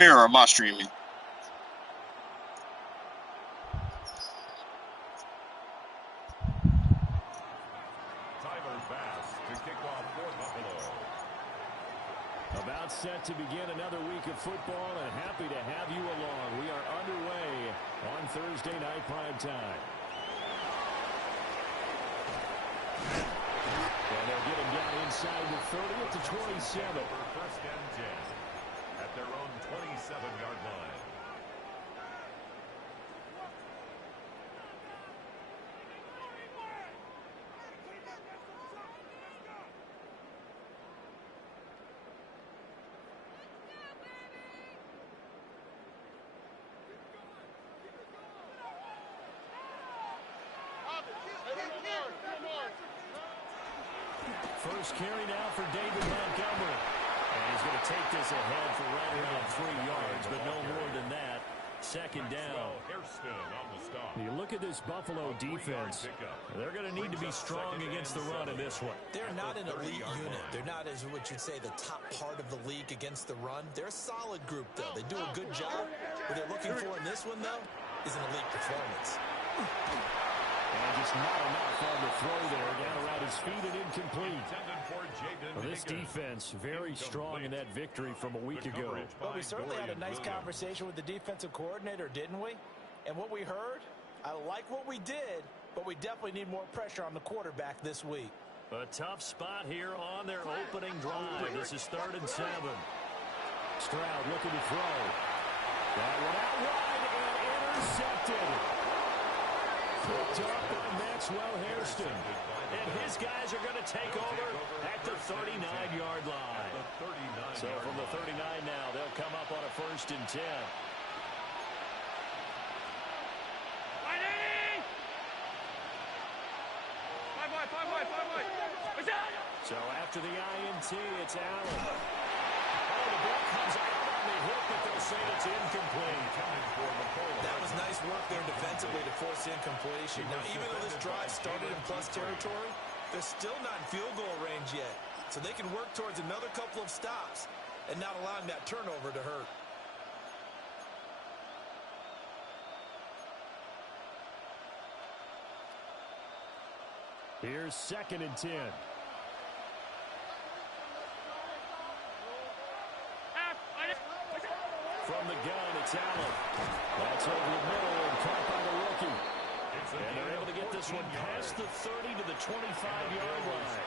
Here or am I streaming? About set to begin another week of football, and happy to have you along. We are underway on Thursday night prime time. And they'll get him down inside the 30 at the 27. First and 10 at their own 27-yard line. First carry now for David Montgomery. And he's going to take this ahead for right around 3 yards, but no more than that. Second down. You look at this Buffalo defense. They're going to need to be strong against the run in this one. They're not an elite unit. They're not, as what you'd say, the top part of the league against the run. They're a solid group, though. They do a good job. What they're looking for in this one, though, is an elite performance. And just not enough on the throw there. Down around his feet and incomplete. Well, this defense very strong in that victory from a week ago. Well, we certainly had a nice conversation with the defensive coordinator, didn't we? And what we heard, I like what we did, but we definitely need more pressure on the quarterback this week. A tough spot here on their opening drive. This is 3rd and 7. Stroud looking to throw. That one out wide and intercepted. Picked up by Maxwell Hairston. And his guys are going to take over at the 39-yard line. So from the 39 now, they'll come up on a 1st and 10. So after the INT, it's Allen. Oh, the ball comes out on the hit, but they'll say it's incomplete. That was nice work there defensively to force incompletion. Now, even though this drive started in plus territory, they're still not in field goal range yet. So they can work towards another couple of stops and not allowing that turnover to hurt. Here's 2nd and 10. From the gun, it's Allen. That's over the middle and caught by the rookie. And they're able to get this one past the 30 to the 25-yard line.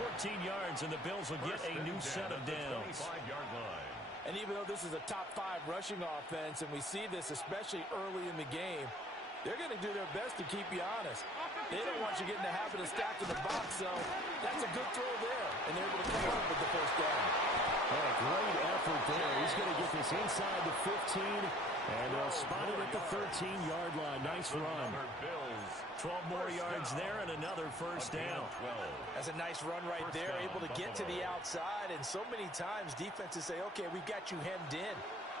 14 yards, and the Bills will get a new set of downs. And even though this is a top 5 rushing offense, and we see this especially early in the game, they're going to do their best to keep you honest. They don't want you getting the habit of stacking the box, so that's a good throw there, and they're able to come up with the first down. Oh, great effort there. He's going to get this inside the 15, and they'll spot it at the 13-yard line. Nice run. 12 more yards there and another first down. That's a nice run right there, able to get to the outside, and so many times defenses say, okay, we've got you hemmed in.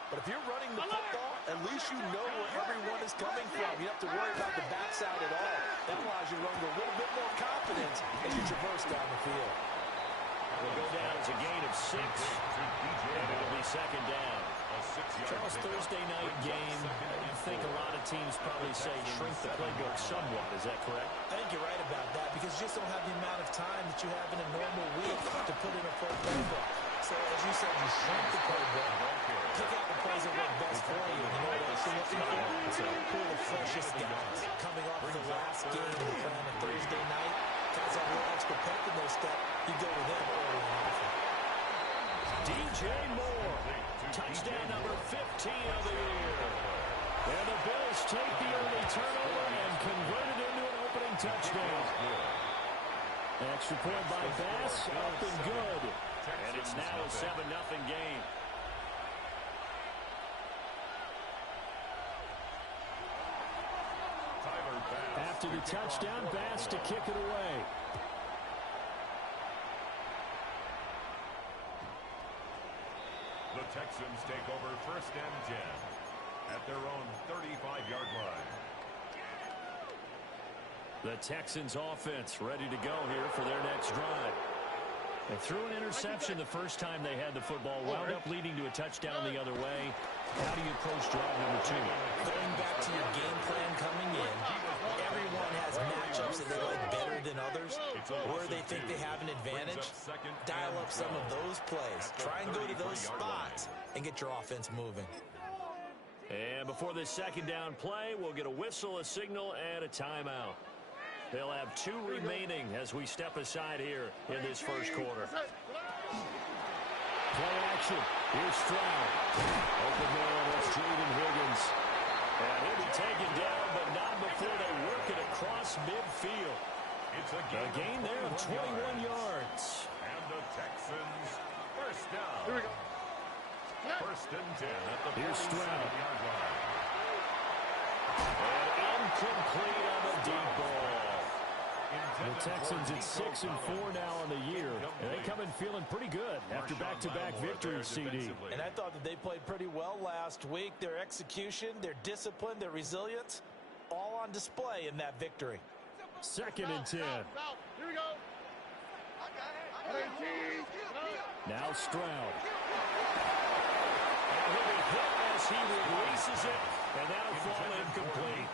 But if you're running the football, at least you know where everyone is coming from. You don't have to worry about the backside at all. That allows you to run with a little bit more confidence as you traverse down the field. Will go down as a gain of 6, and it'll be second down. Charles, Thursday night game, I think a lot of teams probably say shrink the playbook somewhat. Is that correct? I think you're right about that because you just don't have the amount of time that you have in a normal week to put in a full playbook. So, as you said, you shrink the playbook, pick out the plays that work best for you. You know what else you're looking for? So, who are the freshest guys coming off the last game on a Thursday night? Guys have a little extra pep in their step. You go to them early and often. DJ Moore, touchdown number 15 of the year. And the Bills take the early turnover and convert it into an opening touchdown. Extra point by Bass, up and good. And it's now a 7-0 game. After the touchdown, Bass to kick it away. The Texans take over 1st and 10 at their own 35-yard line. The Texans offense ready to go here for their next drive. They threw an interception the first time they had the football, wound up leading to a touchdown the other way. How do you approach drive number 2? Going back to your game plan coming in, everyone has matchups that they like better than others, or they think they have an advantage. Dial up some of those plays. Try and go to those spots and get your offense moving. And before this second down play, we'll get a whistle, a signal, and a timeout. They'll have 2 remaining as we step aside here in this first quarter. Play action. Here's Stroud. Open man, that's Jaden Higgins. And he'll be taken down, but not before they work it across midfield. It's a gain there of 21 yards. And the Texans first down. Here we go. First and 10 at the Here's Stroud. 47-yard line. And incomplete on the deep ball. The Texans at 6-4 now on the year. And they come in feeling pretty good after back-to-back victories, CD. And I thought that they played pretty well last week. Their execution, their discipline, their resilience, all on display in that victory. Second and 10. Here we go. Now Stroud. And he'll be hit as he releases it, and that'll fall incomplete.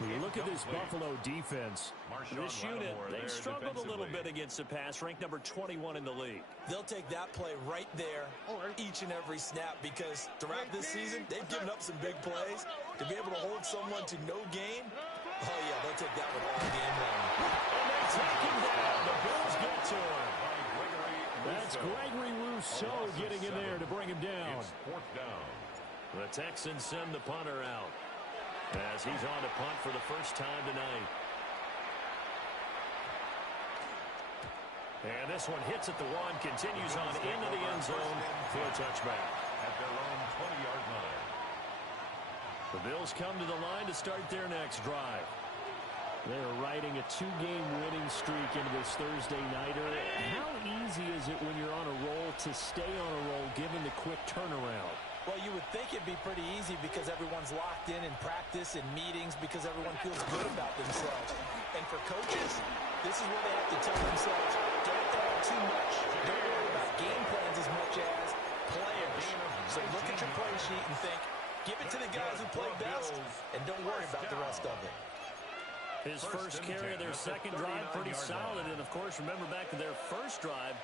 When you look at this Buffalo defense, this unit, they struggled a little bit against the pass, ranked number 21 in the league. They'll take that play right there each and every snap because throughout this season, they've given up some big plays. To be able to hold someone to no gain, oh, yeah, they'll take that one all game long. And they take him down. The Bills get to him. That's Gregory Rousseau getting in there to bring him down. It's 4th down. The Texans send the punter out as he's on to punt for the first time tonight. And this one hits at the 1, continues on into the end zone for a touchback. At their own 20-yard line. The Bills come to the line to start their next drive. They're riding a 2-game winning streak into this Thursday nighter. How easy is it when you're on a roll to stay on a roll given the quick turnaround? Well, you would think it'd be pretty easy because everyone's locked in practice and meetings because everyone feels good about themselves. And for coaches, this is where they have to tell themselves, don't think too much. Don't worry about game plans as much as players. So look at your play sheet and think, give it to the guys who play best, and don't worry about the rest of it. His first carry of their second drive, pretty solid. And, of course, remember back to their first drive,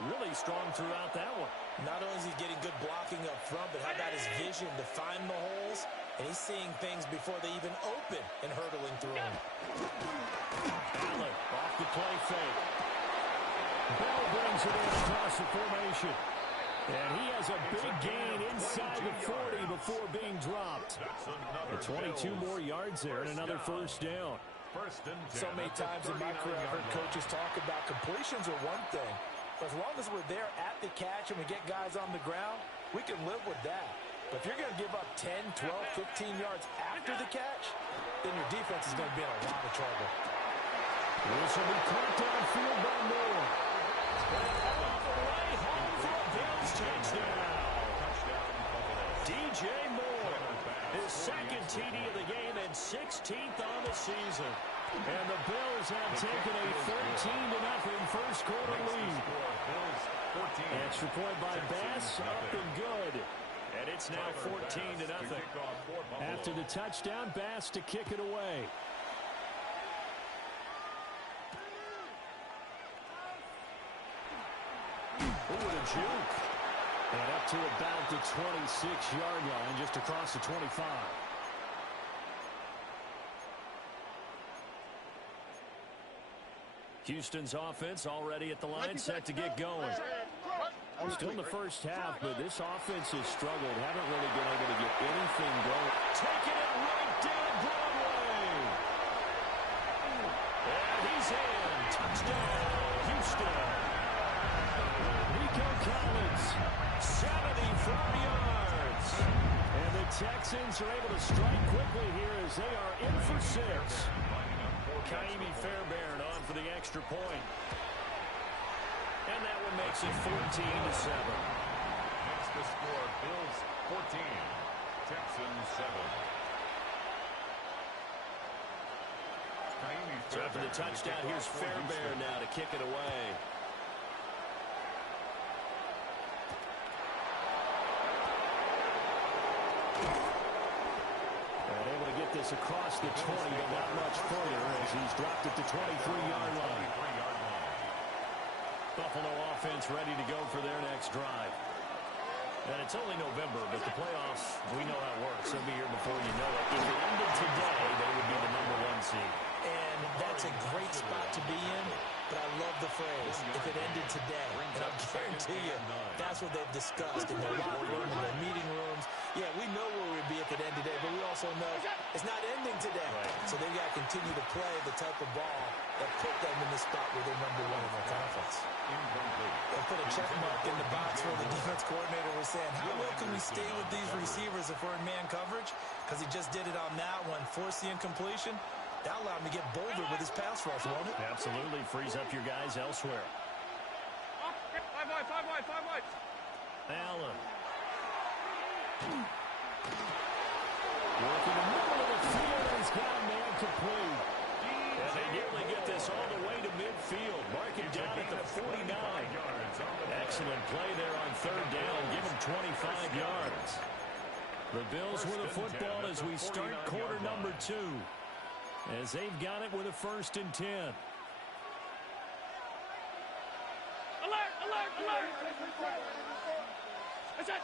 really strong throughout that one. Not only is he getting good blocking up front, but how about his vision to find the holes? And he's seeing things before they even open and hurdling through them. Allen off the play fake. Bell brings it in across the formation. And he has a big gain inside the 40 before being dropped. And 22 more yards there and another first down. So many times in my career, I've heard coaches talk about completions are one thing. But as long as we're there at the catch and we get guys on the ground, we can live with that. But if you're going to give up 10, 12, 15 yards after the catch, then your defense is going to be in a lot of trouble. This will be caught downfield by Moore. And all the way home for a Bills touchdown. DJ Moore, his second TD of the game and 16th on the season. And the Bills have taken a 13-0 first quarter lead. Extra point by Bass, up and good. And it's now 14-0. After the touchdown, Bass to kick it away. Ooh, and a juke. And up to about the 26-yard line, just across the 25. Houston's offense already at the line, set to get going. Still in the first half, but this offense has struggled. Haven't really been able to get anything going. Taking it right down Broadway. And he's in. Touchdown, Houston. Nico Collins, 74 yards. And the Texans are able to strike quickly here as they are in for 6. Kaimi Fairbairn on for the extra point. And that one makes it 14-7. That's the score. Bills 14, Texans 7. So after the touchdown, here's Fairbairn now to kick it away. this across the 20, but not much further as he's dropped at the 23-yard line. Buffalo offense ready to go for their next drive. And it's only November, but the playoffs, we know how it works. They'll be here before you know it. If it ended today, they would be the #1 seed. And that's a great spot to be in, but I love the phrase, if it ended today. And I'll guarantee you, that's what they've discussed in their locker room, in their meeting rooms. Yeah, we know where we'd be if it ended today, but we also know it's not ending today. Right. So they've got to continue to play the type of ball that put them in the spot where they're #1 in their conference. They'll put a check mark in the box where the defense coordinator was saying, how well can we stay with these receivers if we're in man coverage? Because he just did it on that one, forced the incompletion. That allowed him to get bolder with his pass rush, won't it? Absolutely. Frees up your guys elsewhere. 5 wide. Allen. Working the middle of the field, and he's got a man complete. And they nearly get this all the way to midfield. Mark it down at the 49. Excellent play there on 3rd down. Give him 25 yards. The Bills with the football as we start quarter #2. As they've got it with a 1st and 10. Alert! That's it.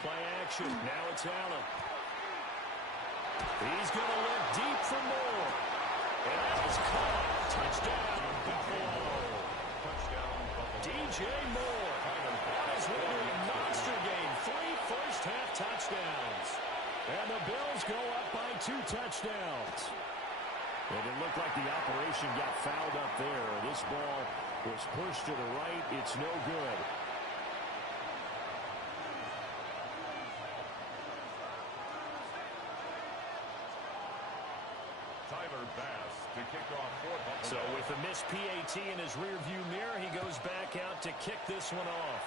Play action. Now it's Allen. He's going to look deep for more. And that was caught. Touchdown, Buffalo. DJ Moore on his way to a monster game. 3 first-half touchdowns. And the Bills go up by 2 touchdowns. And it looked like the operation got fouled up there. This ball was pushed to the right. It's no good. Tyler Bass to kick off for Buffalo. So with a missed PAT in his rearview mirror, he goes back out to kick this one off.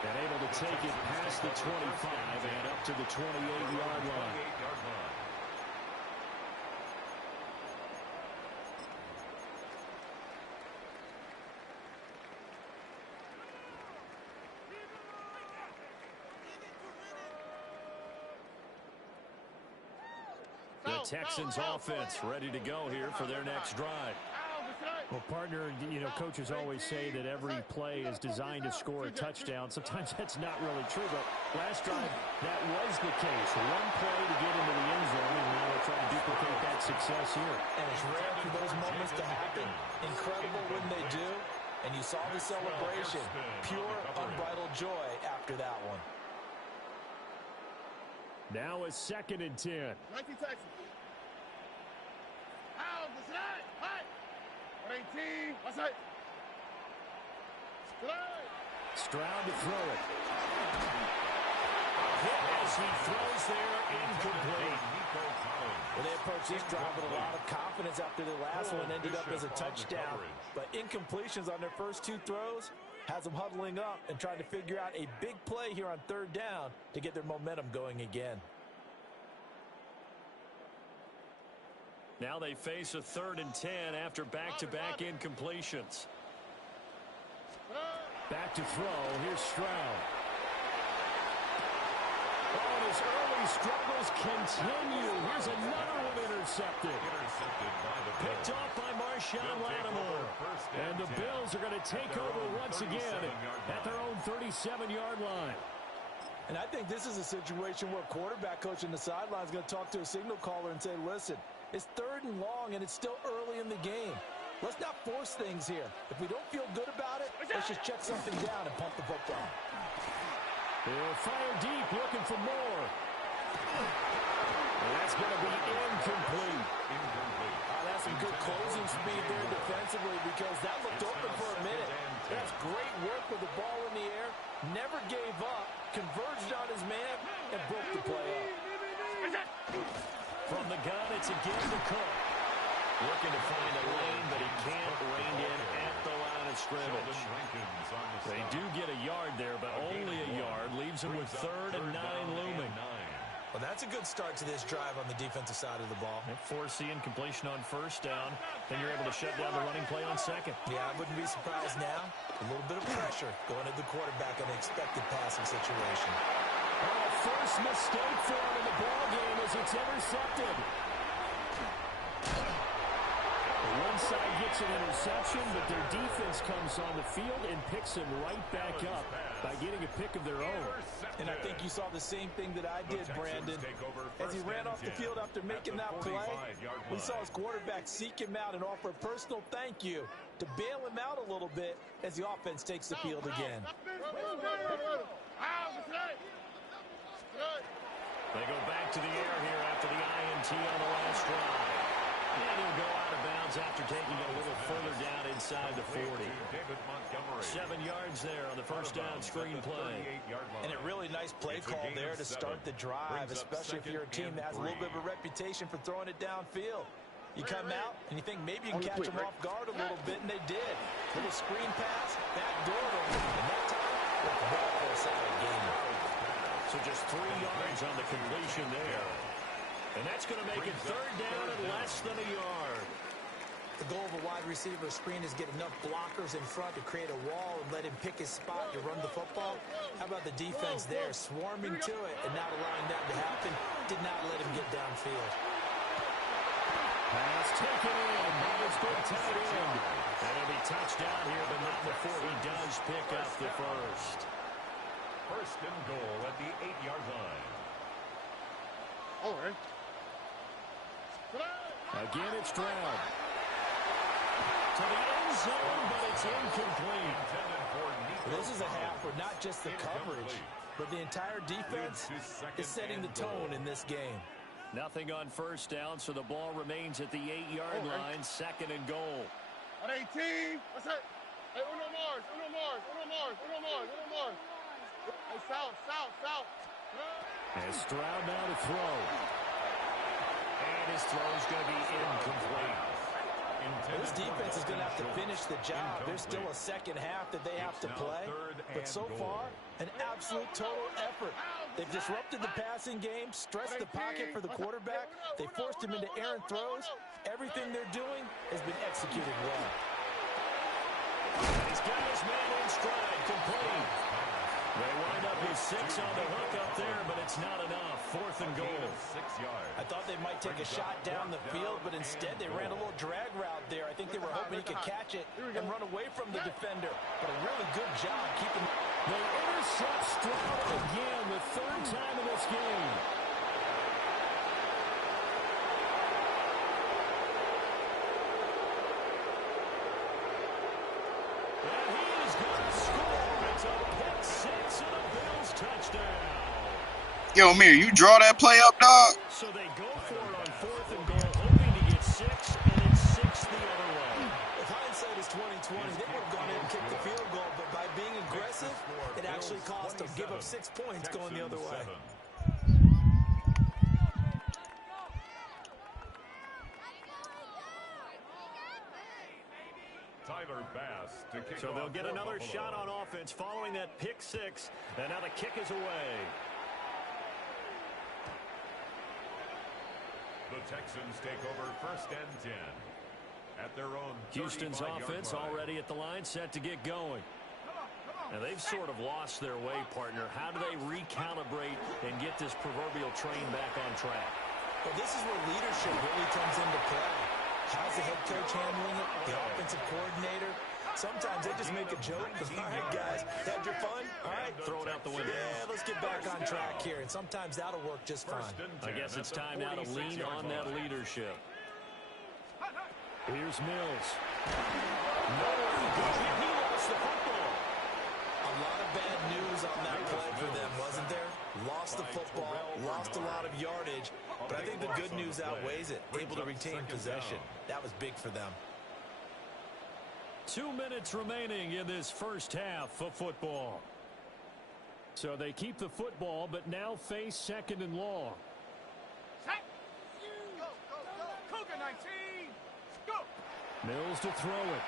And able to take it past the 25 and up to the 28-yard line. The Texans offense ready to go here for their next drive. Well, partner, you know, coaches always say that every play is designed to score a touchdown. Sometimes that's not really true, but last drive, that was the case. One play to get into the end zone, and now they're trying to duplicate that success here. And it's rare for those moments to happen. Incredible when they do. And you saw the celebration. Pure, unbridled joy after that one. Now a 2nd and 10. 19 Texans. How does that? 18. What's that? Stroud to throw it. Hit as he throws there, incomplete. Well, they approached this drive with a lot of confidence after their last one ended up as a touchdown. But incompletions on their first 2 throws has them huddling up and trying to figure out a big play here on 3rd down to get their momentum going again. Now they face a 3rd and 10 after back-to-back incompletions. Back to throw. Here's Stroud. Oh, and his early struggles continue. Here's another one intercepted. Picked off by Marshawn Lattimore. And the Bills are going to take over once again at their own 37-yard line. And I think this is a situation where quarterback coach on the sideline is going to talk to a signal caller and say, listen, it's 3rd and long, and it's still early in the game. Let's not force things here. If we don't feel good about it, let's just check something down and pump the football. They'll fire deep, looking for more. And that's going to be incomplete. That's some good closing speed there defensively because that looked open for a minute. That's great work with the ball in the air. Never gave up, converged on his man, and broke the play up. From the gun, it's again to Cook. Looking to find a lane, but he can't rein in at the line of scrimmage. They do get a yard there, but only a yard. Leaves him with 3rd and 9 looming. Well, that's a good start to this drive on the defensive side of the ball. Force the incompletion on first down. Then you're able to shut down the running play on second. Yeah, I wouldn't be surprised now. A little bit of pressure going to the quarterback in an expected passing situation. Oh, first mistake for him in the ball game as it's intercepted. One side gets an interception, but their defense comes on the field and picks him right back up by getting a pick of their own. And I think you saw the same thing that I did, Brandon. As he ran off the field after making that play, we saw his quarterback seek him out and offer a personal thank you to bail him out a little bit as the offense takes the field again. They go back to the air here after the INT on the last drive. And he'll go out of bounds after taking it a little further down inside the 40. 7 yards there on the first down screen play. And a really nice play call there to start the drive, especially if you're a team that has a little bit of a reputation for throwing it downfield. You come out and you think maybe you can catch them off guard a little bit, and they did. Little screen pass, back door open, and that time, worked well for us out of the game. So just 3 yards on the completion there. And that's going to make it third down and less than a yard. The goal of a wide receiver screen is get enough blockers in front to create a wall and let him pick his spot to run the football. How about the defense there, swarming to it and not allowing that to happen? Did not let him get downfield. Pass taken in by his big tight end. And he'll be touched down here, but not before he does pick up the first. First and goal at the 8-yard line. All right. Again, it's Stroud. To the end zone, but it's incomplete. This is a half where not just the coverage, but the entire defense is setting the tone in this game. Nothing on first down, so the ball remains at the 8-yard line, second and goal. On 18. What's that? Hey, Uno Mars. Hey, south. And Stroud now to throw. And his throw is going to be incomplete. This defense is going to have to finish the job. There's still a second half that they have to play. But so far, an absolute total effort. They've disrupted the passing game, stressed the pocket for the quarterback. They forced him into errant throws. Everything they're doing has been executed well. He's got his man in stride, complete. They wind up with 6 on the hook up there, but it's not enough. Fourth and goal. 6 yards. I thought they might take a shot down the field, but instead they ran a little drag route there. I think they were hoping he could catch it and run away from the defender. But a really good job keeping. They intercept Stroud again, the third time in this game. And he is going to score. It's a pick 6 and a Bills touchdown. Yo, Amir, you draw that play up, dog? So they go for it on fourth and goal, hoping to get 6, and it's 6 the other way. If hindsight is 20/20, they would have gone in and kicked the field goal, but by being aggressive, it actually cost them. Give up 6 points going the other way. So they'll get another shot on offense following that pick 6, and now the kick is away. The Texans take over first and 10 at their own. Houston's offense already at the line, set to get going. And they've sort of lost their way, partner. How do they recalibrate and get this proverbial train back on track? Well, this is where leadership really comes into play. How's the head coach handling it? The offensive coordinator? Sometimes they just make a joke. All right, guys, had your fun? All right, Throw it out the window. Yeah, let's get back on track here. And sometimes that'll work just fine. I guess it's time now to lean on that leadership. Here's Mills. He lost the football. A lot of bad news on that play for them, wasn't there? Lost the football, lost a lot of yardage, but I think the good news outweighs it. Able to retain possession. That was big for them. 2 minutes remaining in this first half of football. So they keep the football, but now face second and long. Cougar 19. Go. Mills to throw it.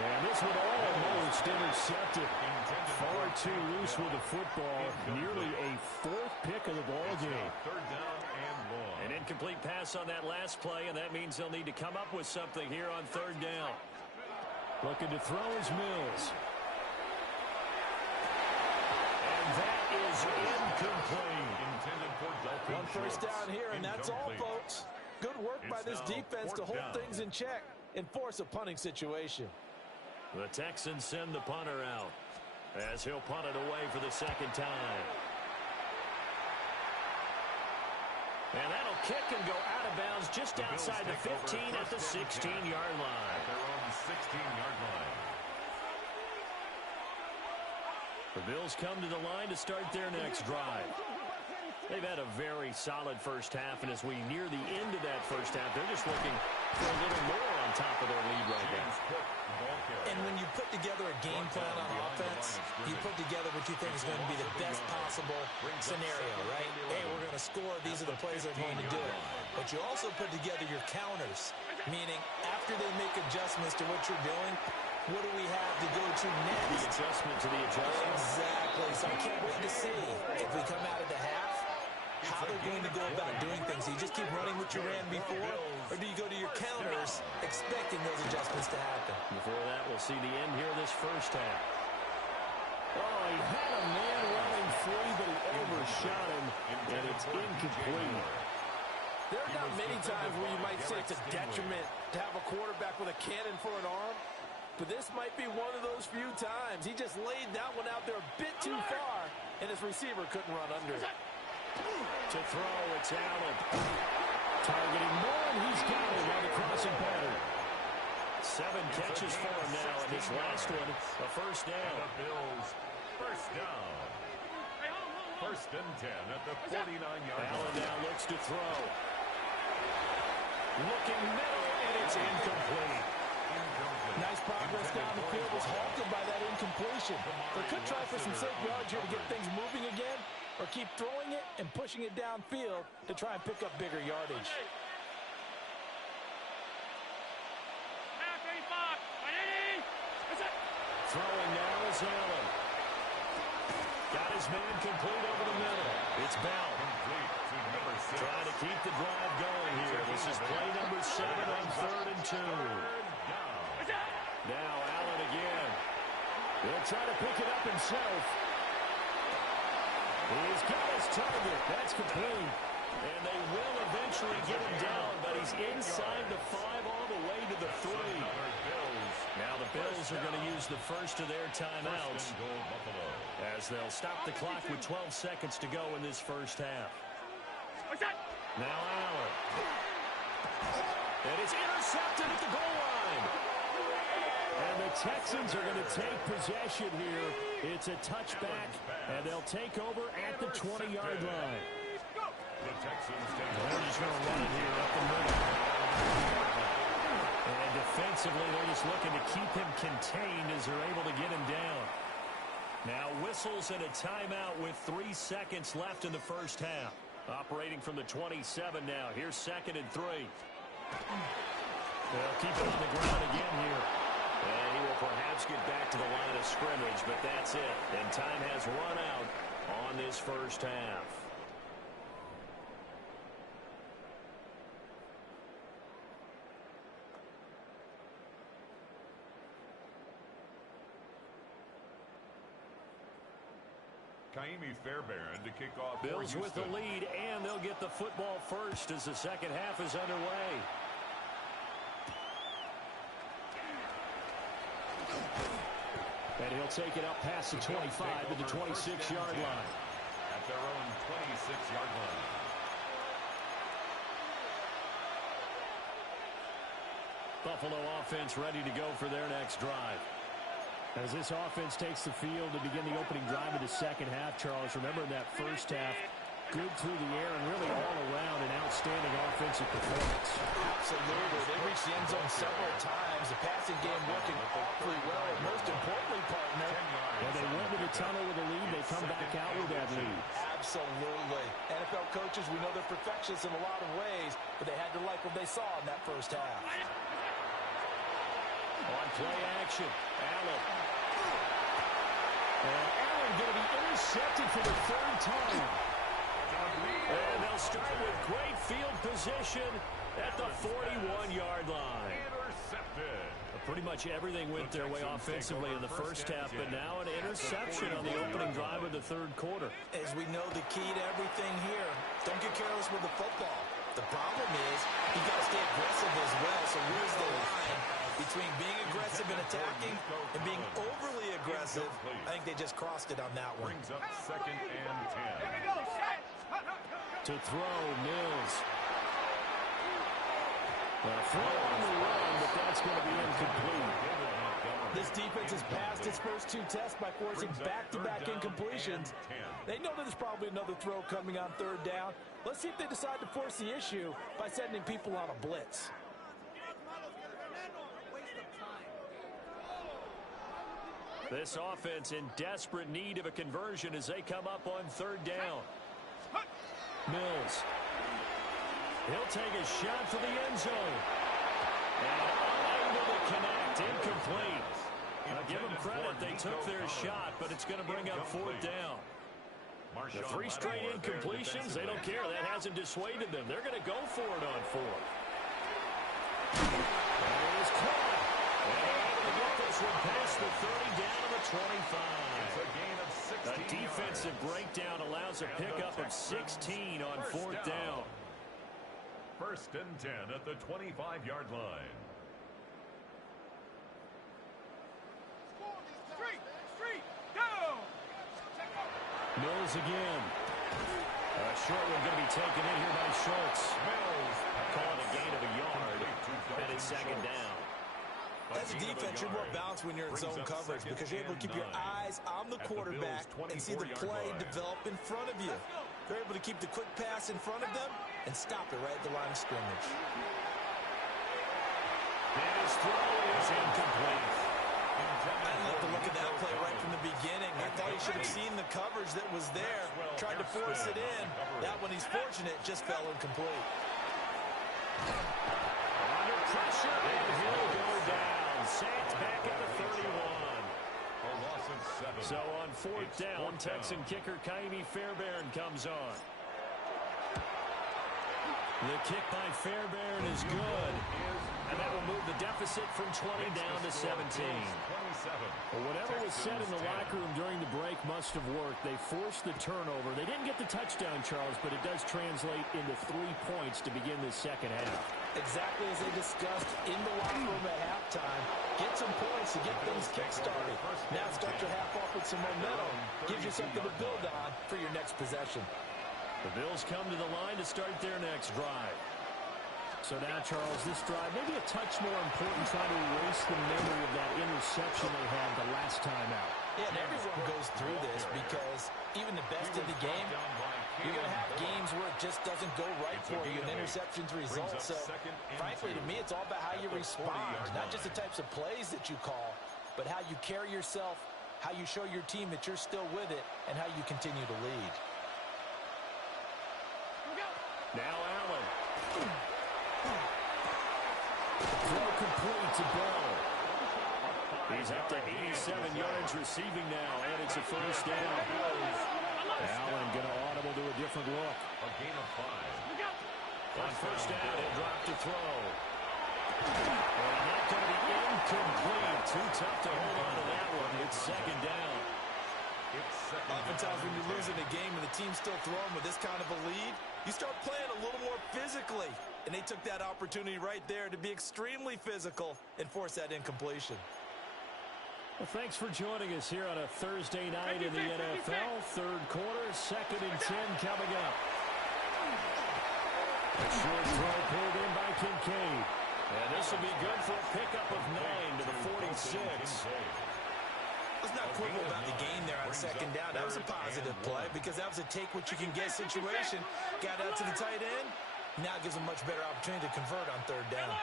And this one almost intercepted. Far too loose with the football. Nearly a fourth pick of the ball game. Third down and long. An incomplete pass on that last play, and that means they'll need to come up with something here on third down. Looking to throw is Mills. And that is incomplete. Intended for Dalton One first Schultz. down here, and that's all, Incomplete. folks. Good work by this defense to hold things in check and force a punting situation. The Texans send the punter out as he'll punt it away for the second time. And that'll kick and go out of bounds just outside the 15 at the 16-yard line. At their own 16-yard line. The Bills come to the line to start their next drive. They've had a very solid first half, and as we near the end of that first half, they're just looking for a little more on top of their lead right now. And when you put together a game plan on offense, you put together what you think is going to be the best possible scenario, right? Hey, we're going to score. These are the plays that are going to do it. But you also put together your counters, meaning after they make adjustments to what you're doing, what do we have to go to next? The adjustment to the adjustment. Exactly. So I can't wait to see if we come out of the half, how they're going to go about doing things. Do you just keep running what you ran before, or do you go to your counters expecting those adjustments to happen? Before that, we'll see the end here of this first half. Oh, he had a man running free, but he overshot him, and it's incomplete. There are not many times where you might say it's a detriment to have a quarterback with a cannon for an arm, but this might be one of those few times. He just laid that one out there a bit too far, and his receiver couldn't run under it. To throw, it's Allen. Targeting more, and he's got it on the crossing pattern. 7 catches for him now, and his last one, a first down. The Bills, first down. First and 10 at the 49-yard Allen line. now looks to throw. Looking middle, and it's incomplete. Nice progress down the field was halted by that incompletion. They could try for some safe yards here to get things moving again, or keep throwing it and pushing it downfield to try and pick up bigger yardage. Throwing now is Allen. Got his man complete over the middle. It's Bell. Complete to number 6. Trying to keep the drive going here. This is play number 7 on 3rd and 2. Now Allen again. He'll try to pick it up himself. He's got his target. That's complete. And they will eventually get him down, but he's inside the 5 all the way to the 3. Now the Bills are going to use the first of their timeouts as they'll stop the clock with 12 seconds to go in this first half. Now Allen. And it's intercepted at the goal line. And the Texans are going to take possession here. It's a touchback, and they'll take over at the 20-yard line. The Texans take They're just going to run it here up the middle. And defensively, they're just looking to keep him contained as they're able to get him down. Now whistles and a timeout with 3 seconds left in the first half. Operating from the 27 now. Here's 2nd and 3. They'll keep it on the ground again here. And he will perhaps get back to the line of scrimmage, but that's it. And time has run out on this first half. Kaimi Fairbairn to kick off. Bills with the lead, and they'll get the football first as the second half is underway. And he'll take it up past the 25 to the 26-yard line. At their own 26-yard line. Buffalo offense ready to go for their next drive. As this offense takes the field to begin the opening drive of the second half, Charles, remember in that first half, good through the air and really all around an outstanding offensive performance. Absolutely. They reached the end zone several times. The passing game working awfully well. And most importantly, partner, when they went to the tunnel with a lead, they come back out with that lead. Absolutely. NFL coaches, we know they're perfectionists in a lot of ways, but they had to like what they saw in that first half. On play action, Allen. And Allen going to be intercepted for the third time. And they'll start with great field position at the 41-yard line. Intercepted. Pretty much everything went their way offensively in the first half, but now an interception on the opening drive of the third quarter. As we know, the key to everything here, don't get careless with the football. The problem is you got to stay aggressive as well. So where's the line between being aggressive and attacking and being overly aggressive? I think they just crossed it on that one. Brings up 2nd and 10. To throw, Mills. Throw on the run, but that's going to be incomplete. This defense has passed its first 2 tests by forcing back-to-back incompletions. They know that there's probably another throw coming on 3rd down. Let's see if they decide to force the issue by sending people on a blitz. This offense in desperate need of a conversion as they come up on 3rd down. Mills. He'll take a shot for the end zone. And unable to connect. Incomplete. Now give them credit. They took their shot, but it's going to bring up 4th down. The 3 straight incompletions, they don't care. That hasn't dissuaded them. They're going to go for it on 4th. And it is caught. And they're able to get this one past the 30 down to the 25. A defensive breakdown allows a pickup of 16 on 4th down. 1st and 10 at the 25-yard line. Street, go! Mills again. A short one going to be taken in here by Schultz. Mills Call it a gain of a yard. And it's 2nd down. As a defense, you're more balanced when you're in zone coverage because you're able to keep your eyes on the quarterback and see the play develop in front of you. They're able to keep the quick pass in front of them and stop it right at the line of scrimmage. And his throw is incomplete. I didn't like the look of that play right from the beginning. I thought he should have seen the coverage that was there, tried to force it in. That one, he's fortunate, just fell incomplete. Under pressure, and he'll go down. Sacked back at the 31. A loss of 7. So on 4th down, Texan kicker Kaimi Fairbairn comes on. The kick by Fairbairn is good. And that will move the deficit from 20 down to 17. Well, whatever was said in the locker room during the break must have worked. They forced the turnover. They didn't get the touchdown, Charles, but it does translate into 3 points to begin the second half. Exactly as they discussed in the locker room at halftime. Get some points to get things kick-started. Now start your half off with some momentum. Gives you something to build on for your next possession. The Bills come to the line to start their next drive. So now, Charles, this drive maybe a touch more important, trying to erase the memory of that interception they had the last time out. Yeah, and everyone goes through this because even the best in the game, you're going to have games where it just doesn't go right for you, and interceptions result. So, frankly, to me, it's all about how you respond, not just the types of plays that you call, but how you carry yourself, how you show your team that you're still with it, and how you continue to lead. Now Allen. Throw complete to Bell. He's up to 87 yards receiving now, and it's a 1st down. Allen going to audible to a different look. A gain of 5. On 1st down, he'll drop to throw. And that's going to be incomplete. Too tough to hold on to that one. It's 2nd down. Oftentimes when you're losing a game and the team's still throwing with this kind of a lead, you start playing a little more physically. And they took that opportunity right there to be extremely physical and force that incompletion. Well, thanks for joining us here on a Thursday night in the NFL. 3rd quarter, 2nd and 10 coming up. A short throw pulled in by Kincaid. And this will be good for a pickup of 9 to the 46. Let's not quibble about the gain there on 2nd down. That was a positive play because that was a take-what-you-can-get situation. Got out to the tight end. Now it gives them a much better opportunity to convert on 3rd down.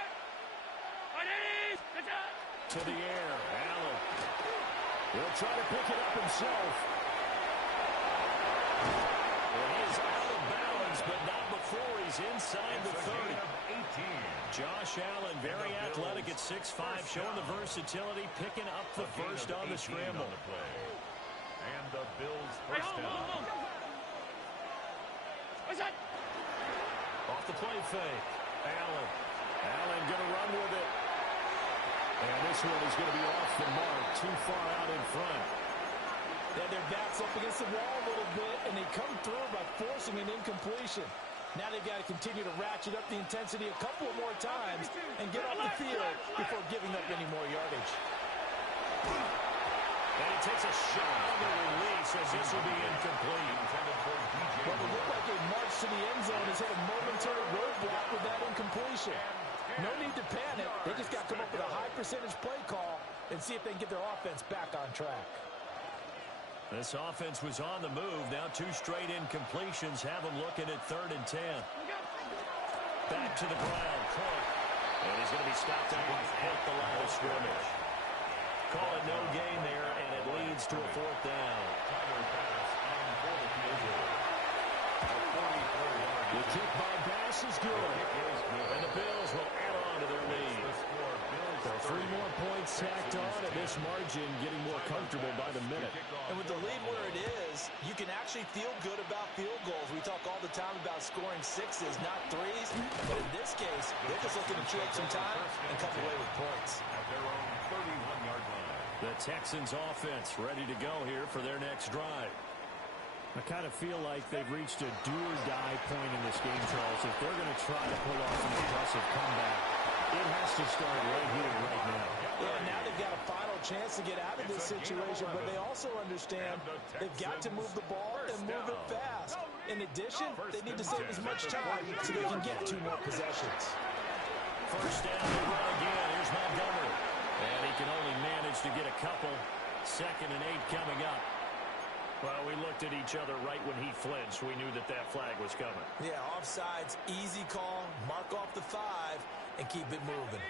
To the air, Allen. He'll try to pick it up himself. And he is out of bounds but not before he's inside the 30. Josh Allen, very athletic at 6'5", showing the versatility, picking up the first on the scramble. And the Bills first down. Off the play fake. Allen going to run with it. And this one is going to be off the mark, too far out in front. Yeah, their backs up against the wall a little bit, and they come through by forcing an incompletion. Now they've got to continue to ratchet up the intensity a couple more times and get off the field before giving up any more yardage. And he takes a shot on the release as this will be incomplete. Well, it looked like a march to the end zone has hit a momentary roadblock with that incompletion. No need to panic. They just got to come up with a high percentage play call and see if they can get their offense back on track. This offense was on the move. Now 2 straight incompletions have them looking at 3rd and 10. Back to the ground. And he's going to be stopped at the line of scrimmage. Call it no gain there, and it leads to a 4th down. The kick by Bass is good. And the Bills will add on to their lead. So 3 more points tacked on at this margin, getting more comfortable by the minute. And with the lead where it is, you can actually feel good about field goals. We talk all the time about scoring 6s, not 3s. But in this case, they're just looking to chew up some time and come away with points. At their own 31-yard line. The Texans offense ready to go here for their next drive. I kind of feel like they've reached a do-or-die point in this game, Charles. If they're going to try to pull off an impressive comeback, it has to start right here, right now. Yeah, now they've got a final chance to get out of this situation, but they also understand they've got to move the ball and move it fast. In addition, they need to save as much time so they can get 2 more possessions. First down, they run again. Here's Montgomery. And he can only manage to get a couple. 2nd and 8 coming up. Well, we looked at each other right when he flinched. We knew that that flag was coming. Yeah, offsides, easy call, mark off the 5, and keep it moving.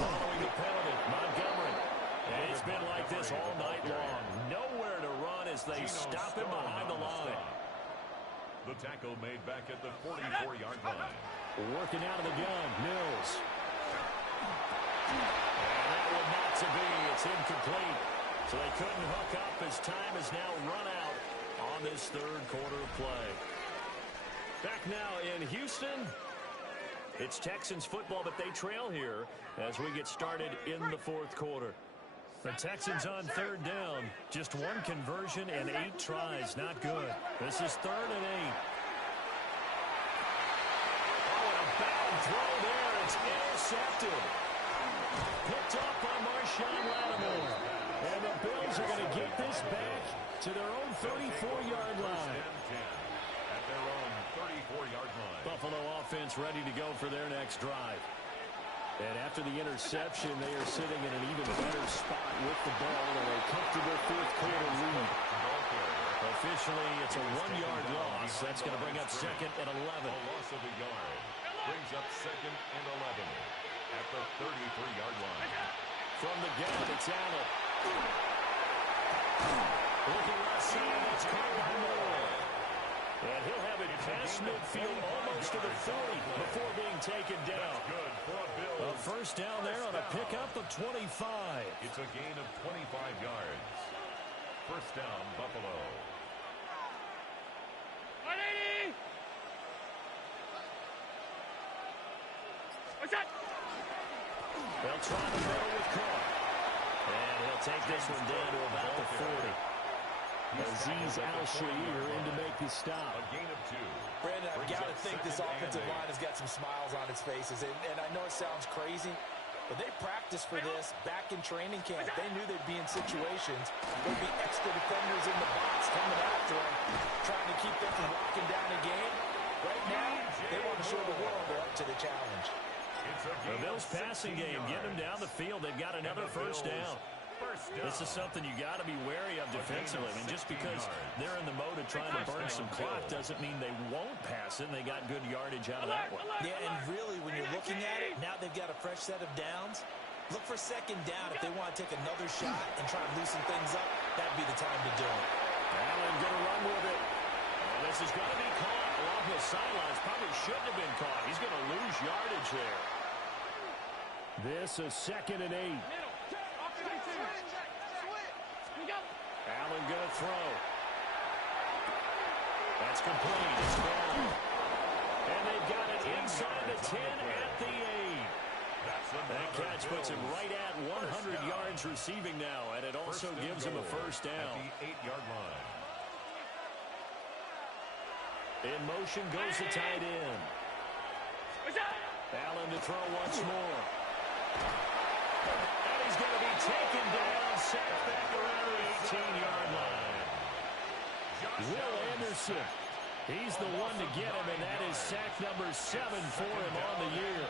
Following the penalty, Montgomery. And it's been like this all night long. Nowhere to run as they stop him behind the line. The tackle made back at the 44-yard line. Working out of the gun, Mills. And that one not to be. It's incomplete. So they couldn't hook up as time is now run out on this 3rd quarter of play. Back now in Houston. It's Texans football, but they trail here as we get started in the 4th quarter. The Texans on 3rd down. Just 1 conversion and 8 tries. Not good. This is 3rd and 8. Oh, and a bad throw there. It's intercepted. Picked up by Marshawn Lattimore. And the Bills are going to get this back to their own 34-yard line. At their own 34-yard line. Buffalo offense ready to go for their next drive. And after the interception, they are sitting in an even better spot with the ball and a comfortable 4th quarter lead. Officially, it's a 1-yard loss. That's going to bring up 2nd and 11. A loss of a yard brings up 2nd and 11 at the 33-yard line. From the gun, it's Allen. Looking left side, that's caught by Moore. And he'll have it past midfield almost to the 40 before being taken down. Good for a Bill. A first down there on a pickup of 25. It's a gain of 25 yards. First down, Buffalo. 180! What's that? They'll try the middle with Cook. And he'll take this one down to about the 40. Azeez Al-Shaair in to make the stop. A gain of 2. Brandon, I've got to think this offensive line has got some smiles on its faces. And I know it sounds crazy, but they practiced for this back in training camp. They knew they'd be in situations. There'd be extra defenders in the box coming after them, trying to keep them from locking down a game. Right now, they want to show the world they're up to the challenge. The Bills passing game, getting them down the field. They've got another first down. This is something you got to be wary of defensively. I mean, just because they're in the mode of trying to burn some clock doesn't mean they won't pass it. And they got good yardage out of that one. Yeah, and really, when you're looking at it, now they've got a fresh set of downs. Look for 2nd down if they want to take another shot and try to loosen things up. That'd be the time to do it. Allen going to run with it. And this This is going to be caught along the sidelines. Probably shouldn't have been caught. He's going to lose yardage there. This is 2nd and 8. Allen going to throw. That's complete. It's gone. And they've got it inside the 10 at the 8. That catch puts him right at 100 yards receiving now, and it also gives him a first down. At the 8-yard line. In motion goes the tight end. Allen to throw once more. And he's going to be taken down, sacked back around the 18-yard line. Will Anderson, he's the one to get him, and that is sack number 7 for him on the year.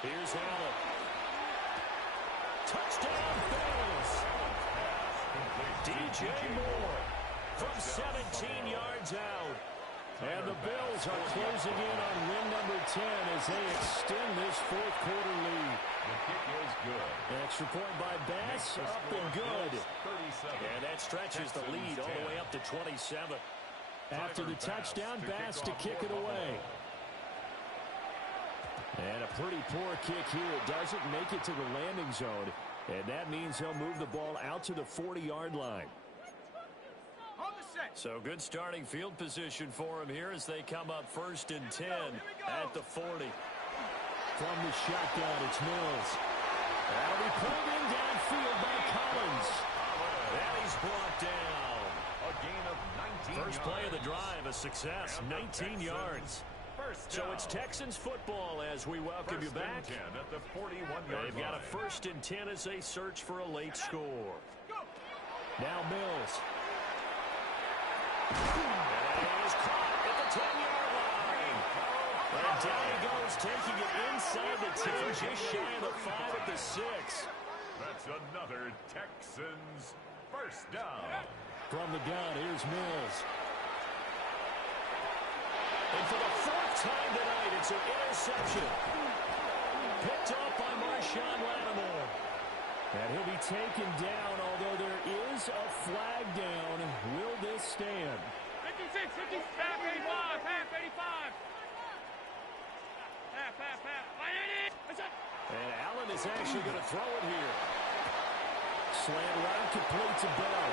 Here's Allen. Touchdown, Bills. DJ Moore from 17 yards out. And the Bills are closing in on win number 10 as they extend this fourth quarter lead. The kick is good. Extra point by Bass, up and good. And that stretches the lead all the way up to 27. After the touchdown, Bass to kick it away. And a pretty poor kick here. It doesn't make it to the landing zone. And that means he'll move the ball out to the 40-yard line. So good starting field position for him here as they come up 1st and 10 at the 40. From the shotgun, it's Mills. That'll be pulled in downfield by Collins. And he's brought down. A gain of 19 First play of the drive, a success, 19 yards. So it's Texans football as we welcome you back. At the 41-yard They've got a 1st and 10 as they search for a late score. Now Mills. And it is caught at the 10-yard line. And down he goes, taking it inside the 10, just shy of the 5 at the 6. That's another Texans first down. From the gun, here's Mills. And for the 4th time tonight, it's an interception. Picked up by Marshawn Lattimore. And he'll be taken down, although there is a flag down. Will this stand? 56, 50, half 85, half 85. Half. And Allen is actually going to throw it here. Slant route complete to Bell.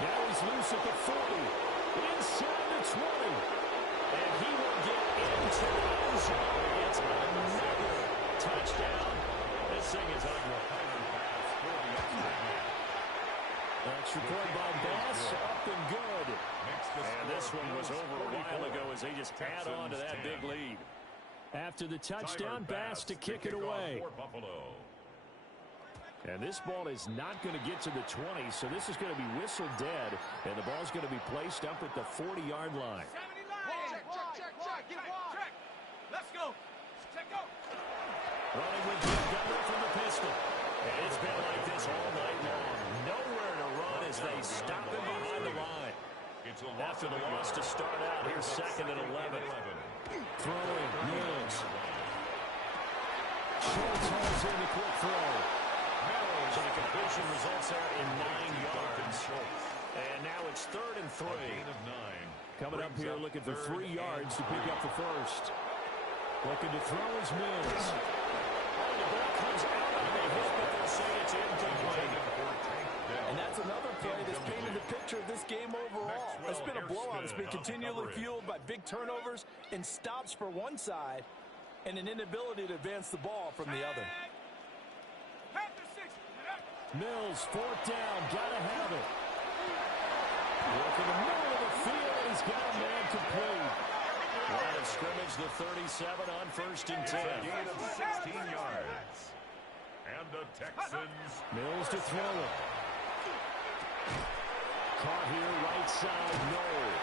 Now he's loose at the 40. Inside the 20. And he will get into the end zone. It's another touchdown. This thing is ugly. Extra point by Bass, up and good. And this one was over a while ago as they just add on to that big lead. After the touchdown, Bass to kick it away. And this ball is not going to get to the 20, so this is going to be whistled dead, and the ball's going to be placed up at the 40-yard line. Check. Let's go. Check go. Running with Jim Gunner from the pistol. And it's been like this all night long. Nowhere to run as they stop him behind the line. After the loss to start out, here's 2nd and 11. Throwing, Mills. Schultz holds in the quick throw. So the completion results there in 9 yards. And now it's 3rd and 3. Coming up here looking for 3 yards to pick up the first. Looking to throw is Mills. The ball comes out of the hip, but they'll say it's incomplete. And that's another play that's painted the picture of this game overall. It's been a blowout. It's been continually fueled by big turnovers and stops for one side and an inability to advance the ball from the other. Mills, 4th down, gotta have it. Work in the middle of the field, and he's got a man complete. Line of scrimmage, the 37 on 1st and 10. A gain of 16 yards. And the Texans. Mills to throw it. Caught here, right side, Noel.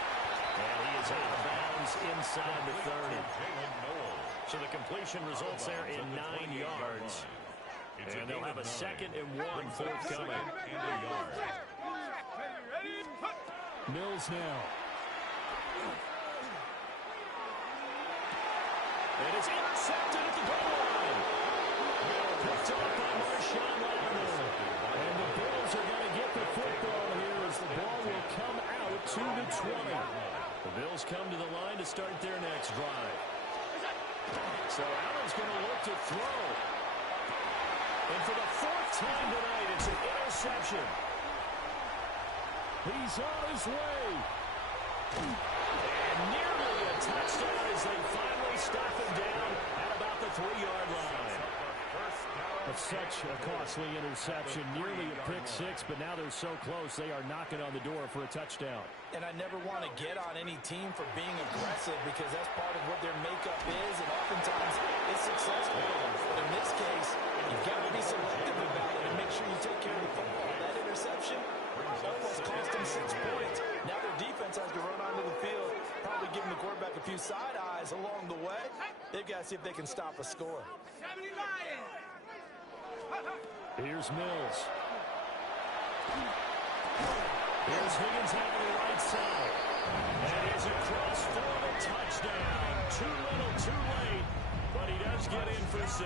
And he is out of bounds inside the 30. So the completion results there in 9 yards. And they'll have a 2nd and 1 forthcoming. Mills now. It is intercepted at the goal line. Picked off by Marshawn Lattimore. And the Bills are going to get the football here as the ball will come out to the 20. The Bills come to the line to start their next drive. So Allen's going to look to throw. And for the fourth time tonight, it's an interception. He's on his way. And nearly a touchdown as they finally stop him down at about the 3-yard line. That's such a costly interception, nearly a pick six, but now they're so close they are knocking on the door for a touchdown. And I never want to get on any team for being aggressive because that's part of what their makeup is, and oftentimes it's successful. But in this case, you've got to be selective about it and make sure you take care of the football. That interception almost cost them 6 points. Now their defense has to run onto the field, probably giving the quarterback a few side eyes along the way. They've got to see if they can stop a score. Here's Mills. Here's Higgins out of the right side. And he's across for the touchdown. Too little, too late. But he does get in for 6.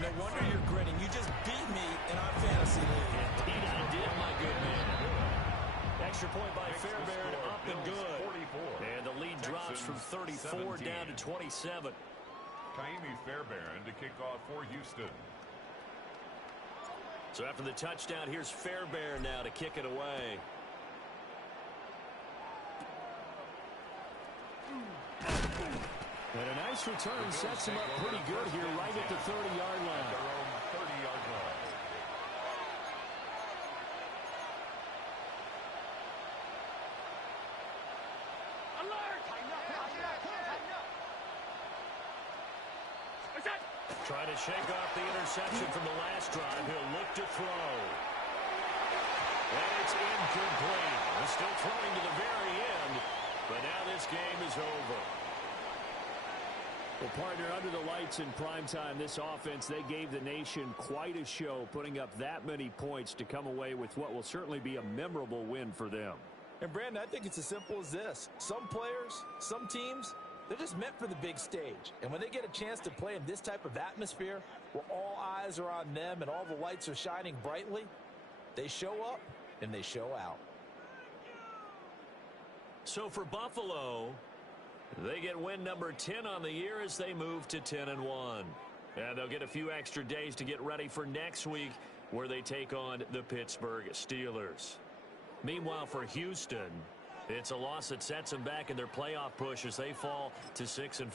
No wonder you're grinning. You just beat me in our fantasy league. Indeed I did, my good man. Extra point by Fairbairn, up and good. And the lead drops from 34 down to 27. Kaimi Fairbairn to kick off for Houston. So after the touchdown, here's Fairbairn now to kick it away. And a nice return sets him up pretty good here right at the 30-yard line. Their own 30-yard line. Trying to shake off the interception from the last drive. He'll look to throw. And it's incomplete. He's still throwing to the very end, but now this game is over. Well, partner, under the lights in primetime, this offense, they gave the nation quite a show, putting up that many points to come away with what will certainly be a memorable win for them. And, Brandon, I think it's as simple as this. Some players, some teams, they're just meant for the big stage. And when they get a chance to play in this type of atmosphere where all eyes are on them and all the lights are shining brightly, they show up and they show out. So for Buffalo, they get win number 10 on the year as they move to 10-1. And they'll get a few extra days to get ready for next week where they take on the Pittsburgh Steelers. Meanwhile, for Houston, it's a loss that sets them back in their playoff push as they fall to 6-5.